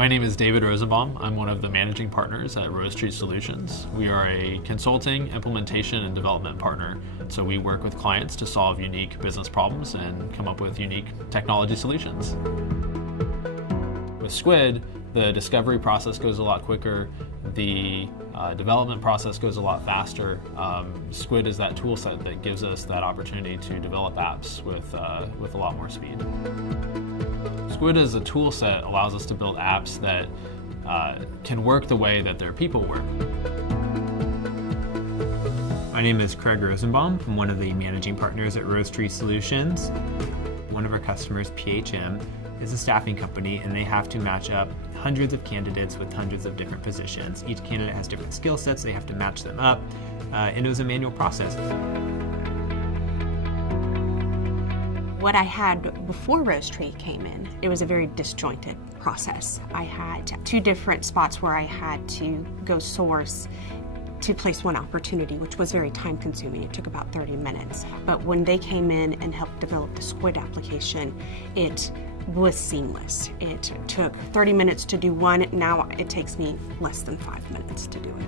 My name is David Rosenbaum. I'm one of the managing partners at Rosetree Solutions. We are a consulting, implementation, and development partner. So we work with clients to solve unique business problems and come up with unique technology solutions. With Skuid, the discovery process goes a lot quicker. The development process goes a lot faster. Skuid is that tool set that gives us that opportunity to develop apps with a lot more speed. Skuid as a tool set allows us to build apps that can work the way that their people work. My name is Craig Rosenbaum. I'm one of the managing partners at Rosetree Solutions. One of our customers, PHM, is a staffing company, and they have to match up hundreds of candidates with hundreds of different positions. Each candidate has different skill sets, they have to match them up, and it was a manual process. What I had before Rosetree came in, it was a very disjointed process. I had two different spots where I had to go source to place one opportunity, which was very time consuming. It took about 30 minutes. But when they came in and helped develop the Skuid application, it was seamless. It took 30 minutes to do one. Now it takes me less than 5 minutes to do it.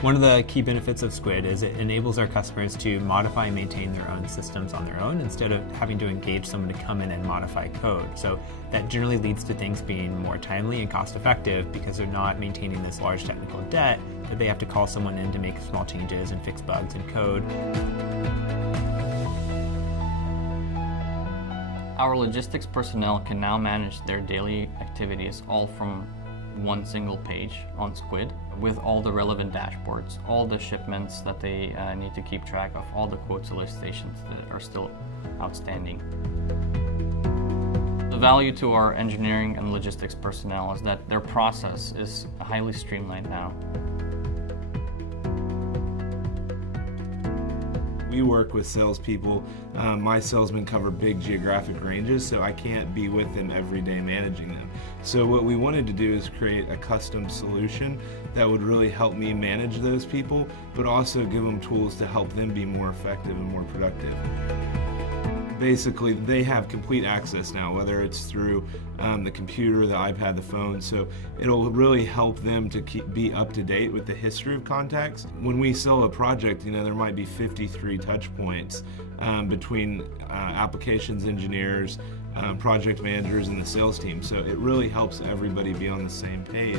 One of the key benefits of Skuid is it enables our customers to modify and maintain their own systems on their own instead of having to engage someone to come in and modify code. So that generally leads to things being more timely and cost effective because they're not maintaining this large technical debt that they have to call someone in to make small changes and fix bugs in code. Our logistics personnel can now manage their daily activities all from one single page on Skuid with all the relevant dashboards, all the shipments that they need to keep track of, all the quote solicitations that are still outstanding. The value to our engineering and logistics personnel is that their process is highly streamlined now. We work with salespeople. My salesmen cover big geographic ranges, so I can't be with them every day managing them. So what we wanted to do is create a custom solution that would really help me manage those people, but also give them tools to help them be more effective and more productive. Basically, they have complete access now, whether it's through the computer, the iPad, the phone, so it'll really help them to be up to date with the history of contacts. When we sell a project, there might be 53 touch points between applications engineers, project managers, and the sales team, so it really helps everybody be on the same page.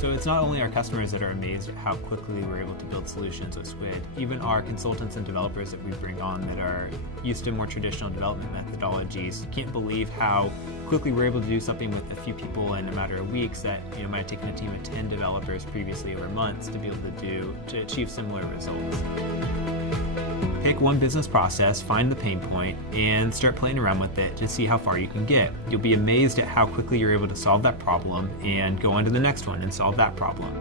So it's not only our customers that are amazed at how quickly we're able to build solutions with Skuid. Even our consultants and developers that we bring on that are used to more traditional development methodologies can't believe how quickly we're able to do something with a few people in a matter of weeks that might have taken a team of 10 developers previously over months to be able to achieve similar results. Pick one business process, find the pain point, and start playing around with it to see how far you can get. You'll be amazed at how quickly you're able to solve that problem and go on to the next one and solve that problem.